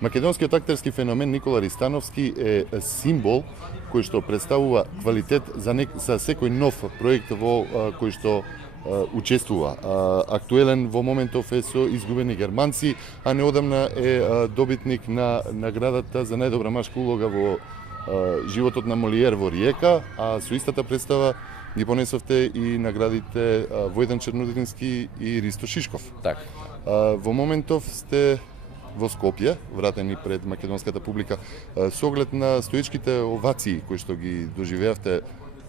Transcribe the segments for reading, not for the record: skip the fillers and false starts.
Македонскиот актерски феномен Никола Ристановски е символ кој што представува квалитет за секој нов проект во кој што учествува. Актуелен во моментов е со Изгубени германци, а неодамна е добитник на наградата за најдобра машка улога во животот на Молиер во Риека, а со истата представа ги понесовте и наградите Војдан Чернодински и Ристо Шишков. Така. Во моментов сте во Скопје, вратени пред македонската публика, со оглед на стоечките овации кои што ги доживеавте,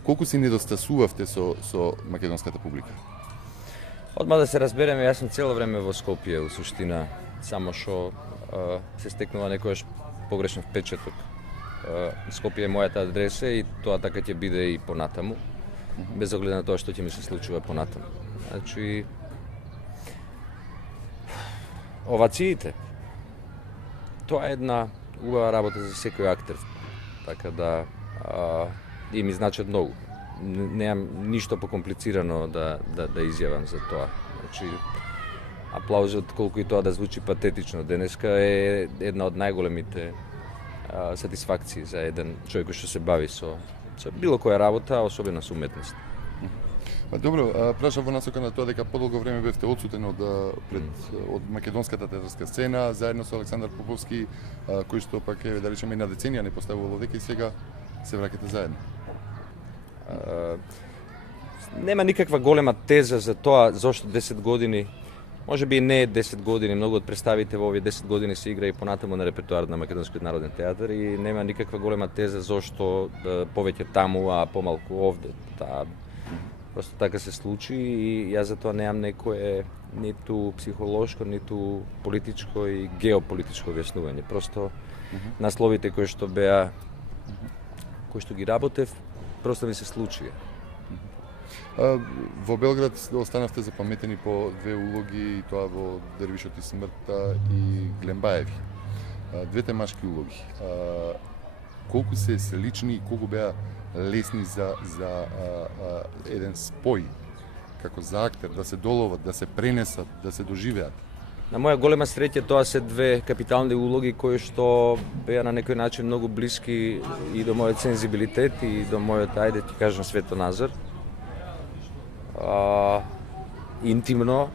колку си недостасувавте со македонската публика? Одма да се разбереме, јас сум цело време во Скопје, у суштина, само што се стекнува некојаш погрешен впечаток. Скопје е мојата адреса и тоа така ќе биде и понатаму, без оглед на тоа што ќе ми се случува понатаму. Значи, овациите, тоа е една убава работа за секој актер, така да и ми значат многу. Немам ништо покомплицирано да изјавам за тоа. Значи, аплаузот, колку и тоа да звучи патетично денеска, е една од најголемите сатисфакции за еден човек кој што се бави со било која работа, особено со уметност. Добро, прашав во насока на тоа дека подолго време бевте одсутен од македонската театрска сцена, заедно со Александар Поповски, кој што пак е, да речеме, на деценија не поставувало дека и сега се враќате заедно. Нема никаква голема теза за тоа зошто 10 години, може би не 10 години, многу од представите во овие 10 години се игра и понатаму на репертоарот на Македонскиот народен театар и нема никаква голема теза зошто повеќе таму, а помалку овде. Просто така се случи и јас за тоа немам некое ниту психолошко, ниту политичко и геополитичко објаснување. Просто насловите кои што беа, кои што ги работев, просто ми се случи. Во Белград останавте запаметени по две улоги, и тоа во Дервишот и смртта и Глембаеви. Двете машки улоги. Колку се слични и колку беа лесни за еден спој, како за актер, да се доловат, да се пренесат, да се доживеат? На моја голема среќа тоа се две капитални улоги кои што беа на некој начин многу блиски и до мојот сензибилитет и до мојот, ајде ти кажам, светоназор. Интимно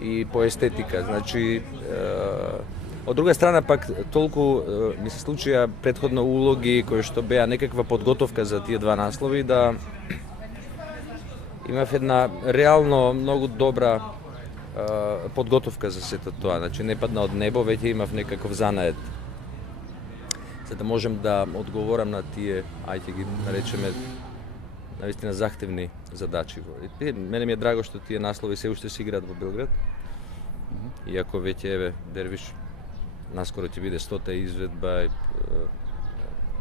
и по естетика. Значи, од друга страна пак толку ми се случија претходно улоги кои што беа некаква подготовка за тие два наслови да имав една реално многу добра подготовка за сето тоа. Значи не падна од небо, веќе имав некаков занает за да можем да одговорам на тие, ајде ги речеме, наистина захтевни задачи. Мене ми е драго што тие наслови се уште се играат во Белград. Иако веќе еве Дервиш наскоро ќе биде 100-та изведба,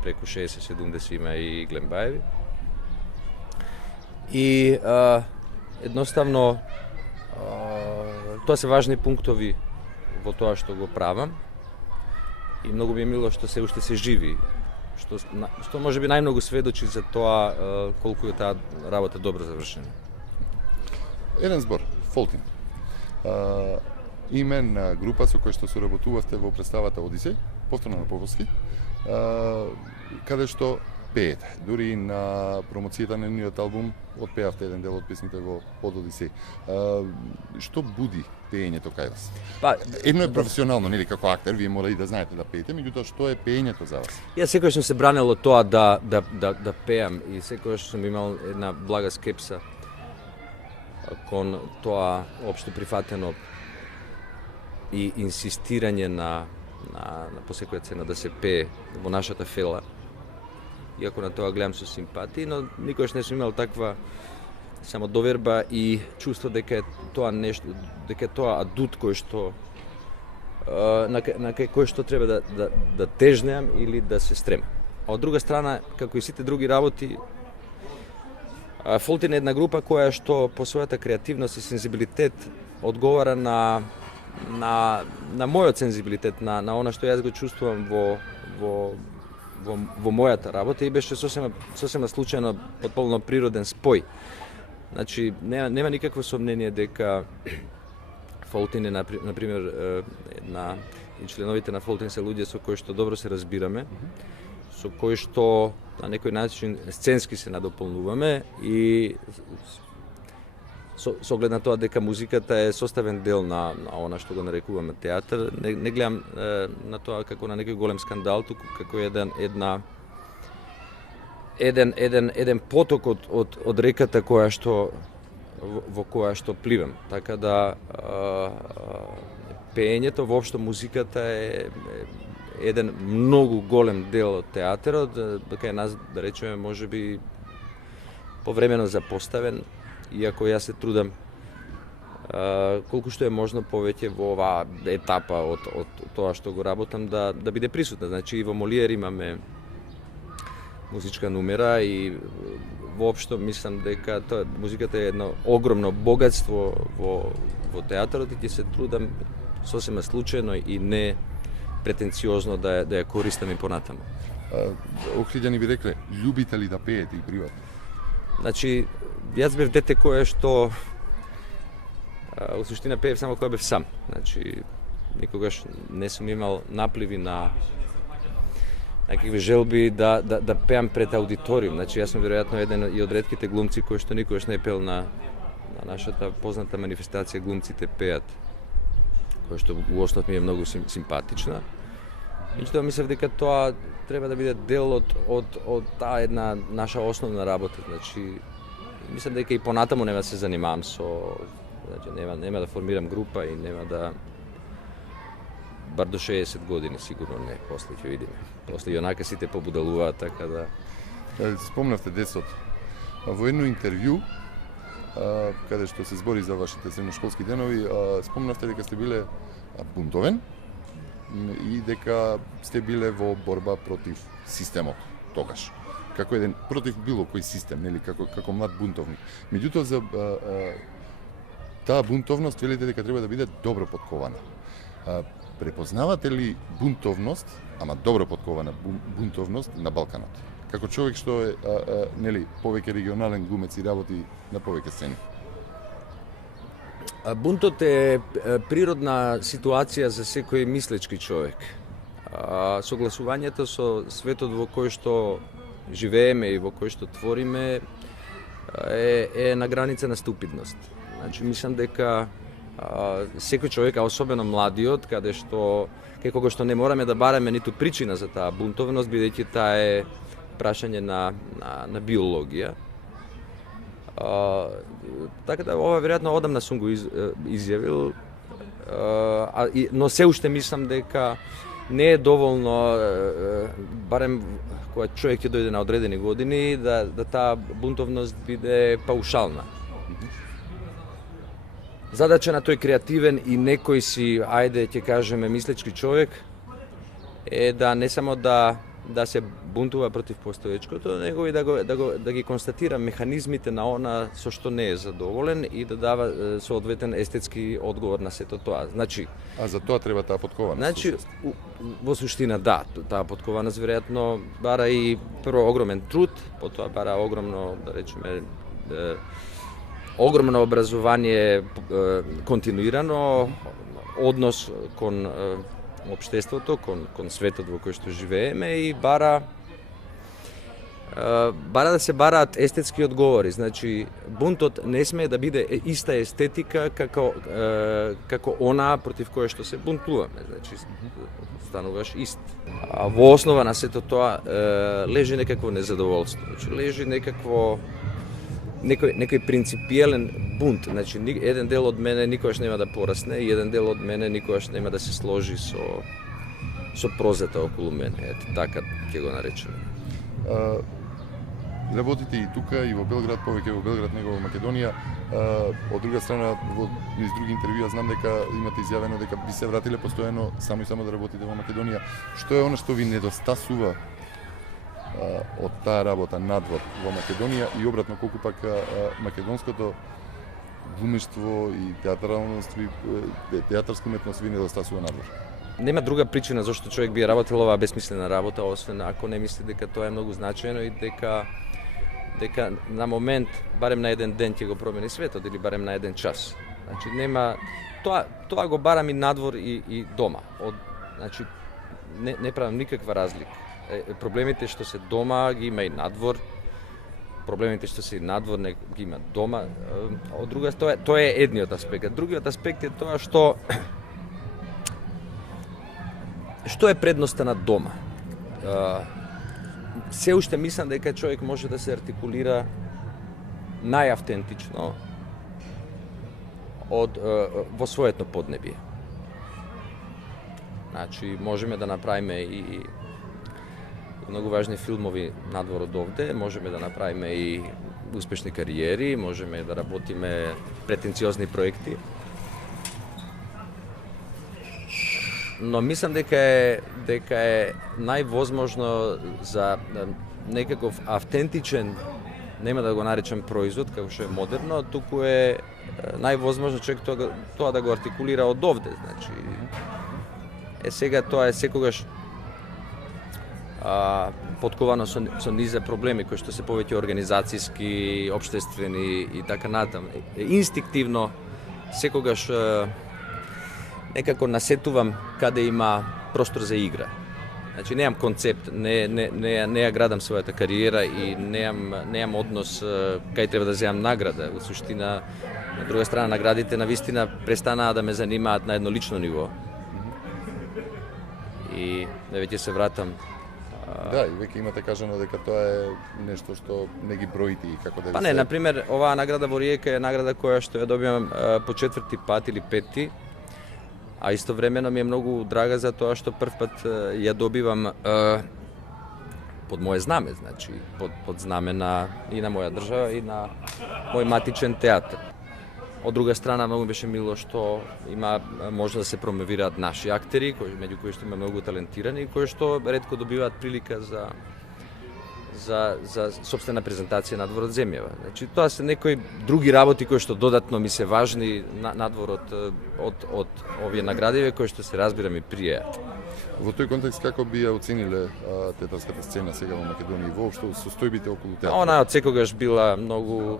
преку 60-70 има и Глембаеви. И едноставно тоа се важни пунктови во тоа што го правам. И многу ми е мило што се уште се живи. Што може би најмногу сведочи за тоа колку е таа работа добро завршена. Еден збор, Фолтин. Име на група со која што соработувавте во представата Одисеј, повторно на Поповски, каде што пеете. Дури и на промоцијата на нивниот албум отпеавте еден дел од песните во Од Одисеј. Што буди пеењето кај вас? Едно е професионално, нели, како актер, вие мора и да знаете да пеете, меѓутоа што е пеењето за вас? Јас секогаш сум се бранел од тоа да пеам и секогаш сум имал една блага скепса кон тоа општо прифатено и инсистирање на по секоја цена да се пее во нашата фела. Иако на тоа гледам со симпатија, но никогаш не сум имал таква само доверба и чувство дека е тоа нешто, дека е тоа адут кој што на кој што треба да тежнеам или да се стремам. А од друга страна, како и сите други работи, Фолтин е една група која што по својата креативност и сензибилитет одговара на мојот сензибилитет, на она што јас го чувствувам во мојата работа и беше сосема случајно потполно природен спој. Значи, нема никакво сомнение дека Фолтин е, например, една и членовите на Фолтен се луѓе со кои што добро се разбираме, со кои што на некој начин сценски се надополнуваме и со оглед на тоа дека музиката е составен дел на она што го нарекуваме театар, не гледам на тоа како на некој голем скандал, туку како еден поток од реката која што во која што пливам. Така да пеењето, воопшто музиката е еден многу голем дел од театарот, дека е нас, да речеме, можеби повремено запоставен, иако јас се трудам колку што е можно повеќе во оваа етапа од тоа што го работам да биде присутна. Значи и во Молиер имаме музичка numera и воопшто мислам дека музиката е едно огромно богатство во театарот и ќе се трудам сосема случајно и не претенциозно да ја користам и понатаму. Охриѓани би рекле, љубите ли да пеете и приватно? Значи, јас бев дете кое што во суштина пеев само кога бев сам. Значи, никогаш не сум имал напливи на некакви желби да пеам пред аудиториум. Значи, јас сум веројатно еден и од ретките глумци кои што никогаш не пеел на нашата позната манифестација Глумците пеат, која што у основ ми е многу симпатична. Меѓутоа мислев дека тоа треба да биде дел од таа една наша основна работа. Значи, мислам дека и понатаму нема да се занимавам значи нема да формирам група и нема да бар до 60 години сигурно не, после ќе видиме. После јонака сите побудалуваат, така да. Спомнавте децот. Во едно интервју каде што се збори за вашите средношколски денови, спомнавте дека сте биле бунтовен и дека сте биле во борба против системот тогаш. Како еден против било кој систем, нели, како млад бунтовник. Меѓутоа за таа бунтовност велите дека треба да биде добро подкована. Препознавате ли бунтовност, ама добро подкована бунтовност на Балканот? Како човек што е нели повеќе регионален глумец и работи на повеќе сцени. Бунтот е природна ситуација за секој мислечки човек. Согласувањето со светот во кој што живееме и во кој што твориме е на граница на ступидност. Значи, мислам дека секој човек, а особено младиот, каде што кога што не мораме да бараме ниту причина за таа бунтовност, бидејќи таа е прашање на биологија. Така да ова веројатно одамна сум го изјавил, но се уште мислам дека не е доволно, барем кога човек ќе дојде на одредени години, да таа бунтовност биде паушална. Задача на тој креативен и некој си, ајде ќе кажеме, мислечки човек е да не само да се бунтува против постоечкото, него и да ги констатира механизмите на она со што не е задоволен и да дава соодветен естетски одговор на сето тоа. Значи, за тоа треба таа подкованост. Значи, во суштина да, таа подкованост веројатно бара и прво огромен труд, потоа бара огромно, да речеме, огромно образование континуирано, однос кон општеството, кон светот во кој што живееме и бара да се бараат естетски одговори. Значи, бунтот не смее да биде иста естетика како она против која што се бунтуваме. Значи, стануваш ист. Во основа на сето тоа лежи некакво незадоволство. Значи, лежи некој принципиелен бунт. Значи, еден дел од мене никогаш нема да порасне и еден дел од мене никогаш нема да се сложи со прозата околу мене. Ете, така ќе го наречеме. Работите и тука, и во Белград, повеќе во Белград него во Македонија. Од друга страна, низ други интервјуа знам дека имате изјавено дека би се вратиле постојано само да работите во Македонија. Што е она што ви недостасува од таа работа надвор во Македонија и обратно, колку пак македонското глумиштво и театарска уметност ви недостасува надвор? Нема друга причина зашто човек би работел оваа бесмислена работа, освен ако не мисли дека тоа е многу значајно и дека на момент, барем на еден ден ќе го промени светот или барем на еден час. Значи нема тоа го барам и надвор и дома. Значи, не правам никаква разлика. Проблемите што се дома ги има и надвор, проблемите што се и надвор ги има дома. Од друга, тоа е едниот аспект. Другиот аспект е тоа што е предноста на дома. Се уште мислам дека човек може да се артикулира најавтентично во своето поднебие. Значи, можеме да направиме и многу важни филмови надвор од овде, можеме да направиме и успешни кариери, можеме да работиме претенциозни проекти. Но мислам дека е највозможно за некаков автентичен, нема да го наречам производ, како што е модерно, туку е највозможно човек тоа да го артикулира од овде. Значи, сега тоа е секогаш подковано со низа проблеми кои што се повеќе организацијски, општествени и така натаму. Инстинктивно секогаш некако насетувам каде има простор за игра. Значи неам концепт, не ја градам својата кариера и неам однос кај треба да земам награда. Во суштина, на друга страна, наградите на вистина престанаа да ме занимаат на едно лично ниво. И веќе се вратам. Да, и веќе имате кажано дека тоа е нешто што не ги броите и како да ви Па не, например, оваа награда во Риека е награда која што ја добивам по 4-ти пат или 5-ти, а истовремено ми е многу драга за тоа што прв пат ја добивам под моје знаме, значи под знаме и на моја држава и на мој матичен театар. Од друга страна, многу беше мило што може да се промовираат наши актери, меѓу кои што има многу талентирани, кои што ретко добиваат прилика за сопствена презентација надвор од земјава. Значи, тоа се некои други работи кои што додатно ми се важни надвор од овие наградиве, кои што се разбирам и пријаат. Во тој контекст, како би ја оцениле театарската сцена сега во Македонија и воопшто состојбите околу театарот? Она од секогаш била многу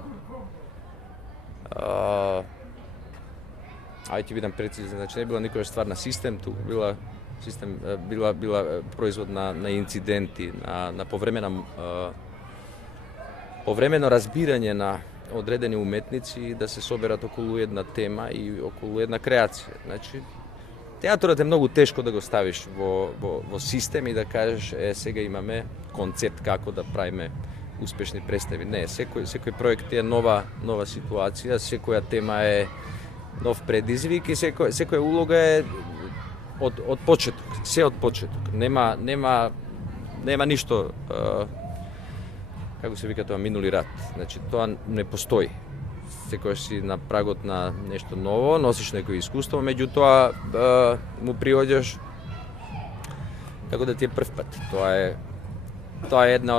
ајде бидам прецизен, значи не била никогаш ствар на систем, туку била производ на инциденти, на повремено разбирање на одредени уметници да се соберат околу една тема и околу една креација. Значи, театрот е многу тешко да го ставиш во систем и да кажеш сега имаме концепт како да правиме успешни представи. Не, секој проект е нова ситуација, секоја тема е нов предизвик и секоја улога е од почеток, се од почеток. Нема ништо, како се вика тоа, минули рад. Значи, тоа не постои. Секојаш си на прагот на нешто ново, носиш некој искуство, меѓутоа му приоѓаш како да ти е прв пат. Тоа е еден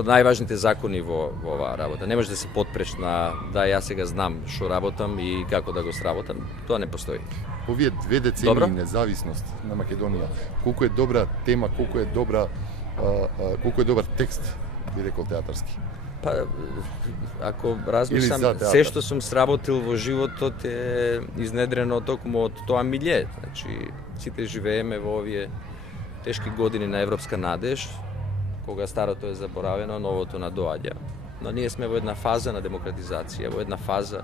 од најважните закони во оваа работа. Не можеш да се подпреш на да јас сега знам што работам и како да го сработам. Тоа не постои. Овие 2 децении независност на Македонија, колку е добра тема, колку е добар текст, би рекол театарски. Па, ако размислам, се што сум сработил во животот е изнедрено токму од тоа милје. Значи, сите живееме во овие тешки години на европска надеж, кога старото е заборавено, новото надоаѓа. Но ние сме во една фаза на демократизација, во една фаза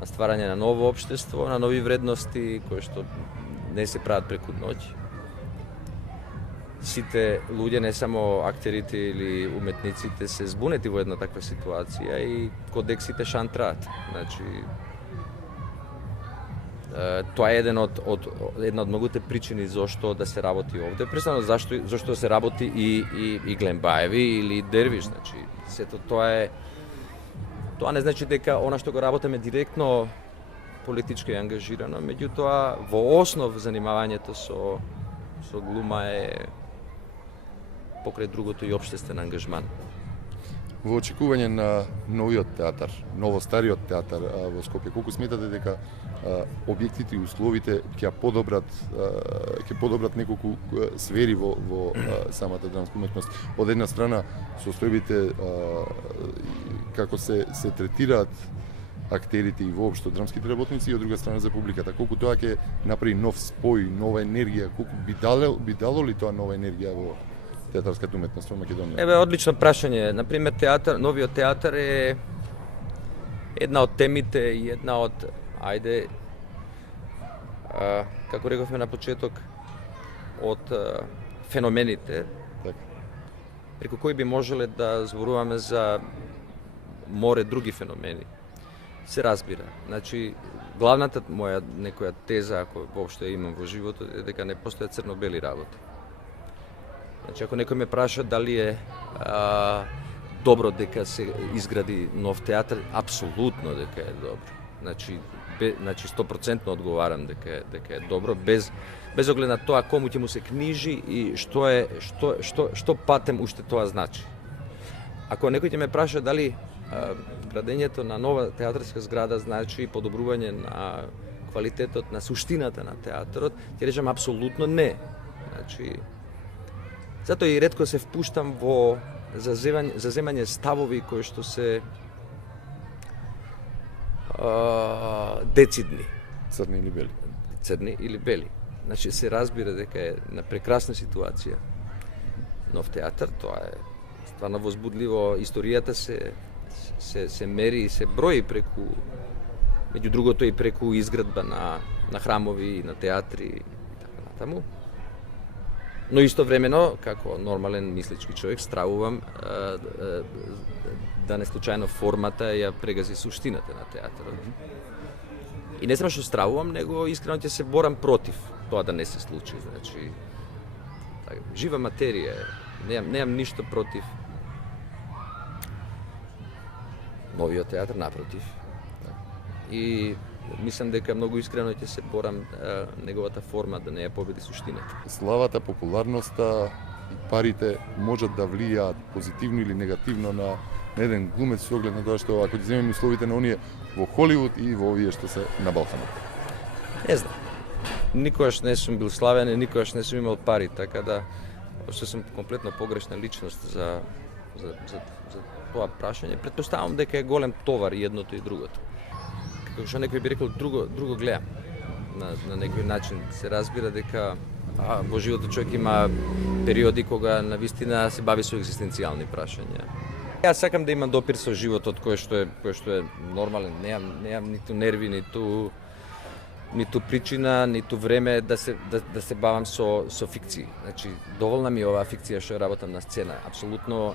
на стварање на ново општество, на нови вредности кои што не се прават преку ноќ. Сите луѓе, не само актерите или уметниците, се збунети во една таква ситуација и кодексите шантраат. Значи, тоа е една од многуте причини зашто да се работи овде. Пресано зашто се работи и Глембаеви или Дервиш. Значи, сето тоа не значи дека она што го работиме директно политички ангажирано, меѓутоа во основ занимавањето со глума е покрај другото и општествен ангажман. Во очекување на новиот театар, новостариот театар во Скопје, колку сметате дека објектите и условите ќе подобрат неколку сфери во самата драмска уметност? Од една страна, состојбите како се третираат актерите и воопшто драмските работници и од друга страна за публиката. Колку тоа ќе направи нов спој, нова енергија, колку би дало ли тоа нова енергија во театарската уметност во Македонија? Еве, одлично прашање. Например, новиот театар е една од темите и една од, како рековме на почеток, од феномените, преку кои би можеле да зборуваме за море други феномени. Се разбира. Значи, главната моја некоја теза, ако воопшто ја имам во животот, е дека не постојат црно-бели работи. Значи, ако некој ме праша дали е добро дека се изгради нов театар, апсолутно дека е добро. Значи 100% одговарам дека е добро, без оглед на тоа кому ќе му се книжи и што патем уште тоа значи. Ако некој ќе ме праша дали градењето на нова театарска зграда значи подобрување на квалитетот, на суштината на театарот, ќе речам апсолутно не. Значи, затоа и ретко се впуштам во заземање ставови кои што се децидни. Црни или бели? Црни или бели. Значи, се разбира дека е на прекрасна ситуација нов театар, тоа е стварно возбудливо. Историјата се мери и се брои преку, меѓу другото и преку изградба на храмови, на театри и така натаму. Но истовремено, како нормален мислички човек, стравувам да не случајно формата ја прегази суштината на театарот. И не само што стравувам, него искрено ќе се борам против тоа да не се случи. Значи, жива материја е. Немам ништо против новиот театар, напротив. И мислам дека многу искрено ќе се борам неговата форма да не ја победи суштината. Славата, популарноста и парите можат да влијаат позитивно или негативно на еден глумец со оглед на тоа што ако ќе земеме условите на оние во Холивуд и во овие што се на Балканот. Не знам. Никогаш не сум бил славен и никогаш не сум имал пари, така да што сум комплетно погрешна личност за тоа прашање. Претпоставам дека е голем товар и едното и другото. Како што некој би рекол, друго гледам. На некој начин се разбира дека во животот човек има периоди кога навистина се бави со екзистенцијални прашања. Јас сакам да имам допир со животот кој што е нормален. Немам ниту нерви, ниту причина, ниту време да се бавам со фикции. Значи, доволна ми е оваа фикција што работам на сцена. Апсолутно.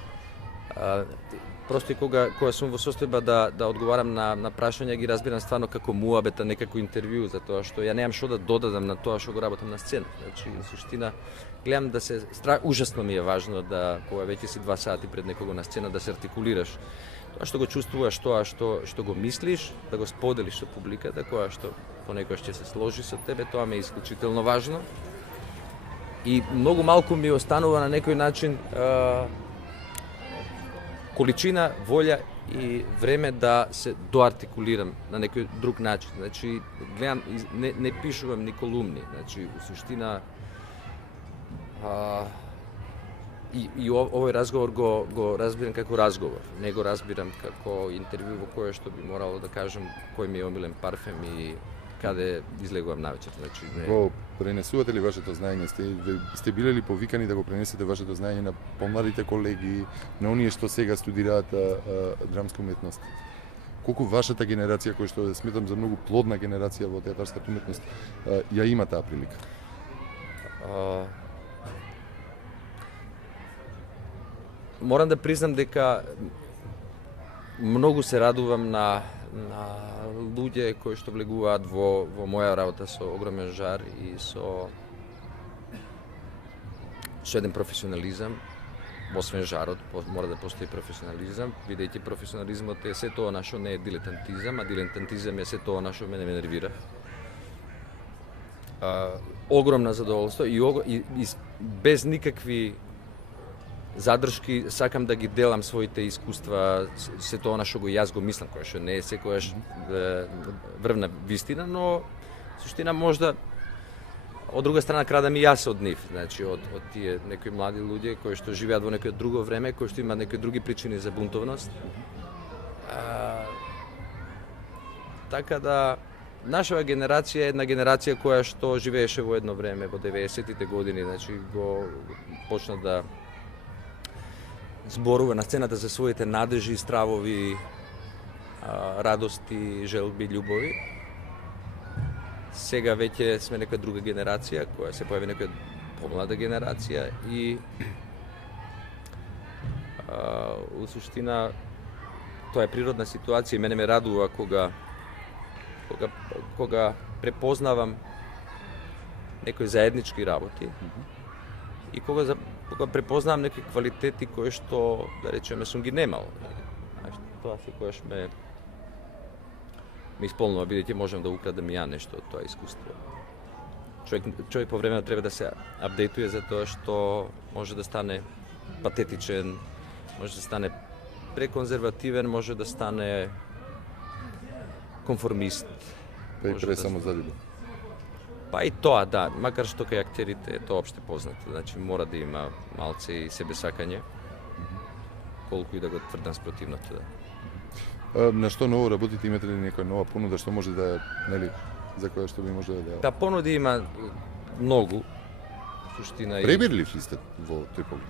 Просто и кога сум во состојба да одговарам на прашања, ги разбирам стварно како муабета, не како интервју, затоа што ја немам што да додадам на тоа што го работам на сцена. Значи, суштина, гледам да се ужасно ми е важно да кога веќе си 2 сати пред некого на сцена да се артикулираш тоа што го чувствуваш, тоа што го мислиш, да го споделиш со публиката, која што понекогаш ќе се сложи со тебе, тоа ми е исклучително важно. И многу малку ми останува на некој начин количина, волја и време да се доартикулирам на некој друг начин. Значи, гледам, не пишувам ни колумни. Значи, у суштина, и овој разговор го разбирам како разговор. Не го разбирам како интервју во кое што би морало да кажам кој ми е омилен парфем и каде излегувам навечер. Значи, не... Го пренесувате ли вашето знаење? Сте биле ли повикани да го пренесете вашето знаење на помладите колеги, на оние што сега студираат драмска уметност? Колку вашата генерација, која што сметам за многу плодна генерација во театарската уметност, ја има таа прилика? Морам да признам дека многу се радувам на луѓе кои што влегуваат во моја работа со огромен жар и со еден професионализам. Освен жарот, мора да постои професионализам, бидејќи професионализмот е се тоа на што не е дилетантизам, а дилетантизам е се тоа на што мене ме нервира. Огромна задоволство и без никакви задршки сакам да ги делам своите искуства, се тоа на што јас го мислам, кое што не е секојаш врвна вистина, но суштина можда од друга страна крадам и јас од нив, значи од тие некои млади луѓе кои што живеат во некој друго време, кои што имаат некои други причини за бунтовност. Така да, нашава генерација е една генерација која што живееше во едно време, во 90-тите години, значи го почна да зборува на сцената за своите надежи, стравови, радости, желби, љубови. Сега веќе сме нека друга генерација, која се појави нека помлада генерација и у суштина тоа е природна ситуација и мене ме радува кога препознавам некои заеднички работи и кога препознавам некои квалитети кои што, да речеме, сум ги немал. Тоа секогаш ме исполнува, бидејќи можам да украдам ја нешто од тоа искуство. Човек по време треба да се апдейтуе за тоа што може да стане патетичен, може да стане преконзервативен, може да стане конформист. Па и само за љубов. Па и тоа, да, макар што кај актерите е тоа опште познато, значи мора да има малце и себесакање, колку и да го тврдам спротивното, да. На што ново работите, имате ли некоја нова понуда што може да, нели, за која што би може да... Та понуди има многу, суштина и... Пребирлив ли сте во тој поглед?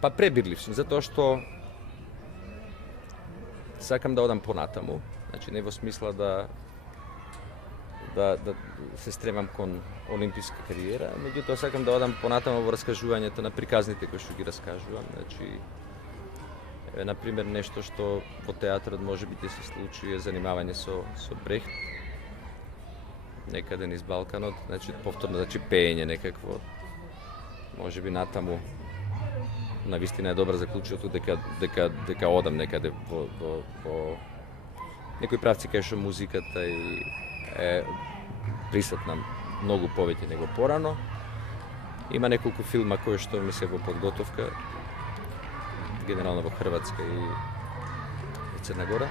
Па пребирлив сум, затоа што сакам да одам понатаму, значи не во смисла да се стремам кон олимписка кариера, меѓутоа сакам да одам понатаму во раскажувањето на приказните кои што ги раскажувам, значи например нешто што во театарот може би ќе се случи е занимавање со Брехт, некаде низ Балканот, значи повторно пеење некакво, може би натаму на вистина е добра заклучиото дека одам некаде во некои правци кај што музиката е присутна многу повеќе него порано. Има неколку филма кои што ми се во подготовка, генерално во Хрватска и Црна Гора.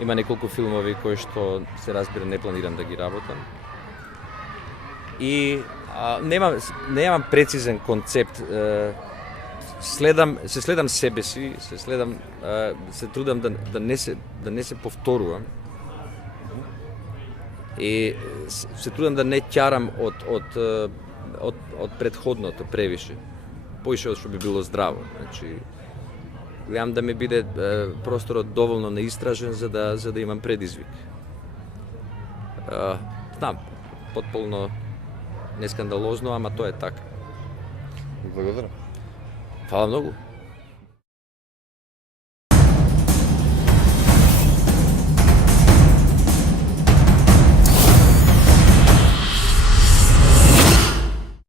Има неколку филмови кои што се разбира не планирам да ги работам. И немам прецизен концепт. Се следам себе си, се трудам да не се повторувам. И се трудам да не ќарам од претходното превише. Поише од што би било здраво. Значи, гледам да ми биде просторот доволно неистражен за да имам предизвик. Знам, потполно нескандалозно, ама тоа е така. Благодарам. Фала многу.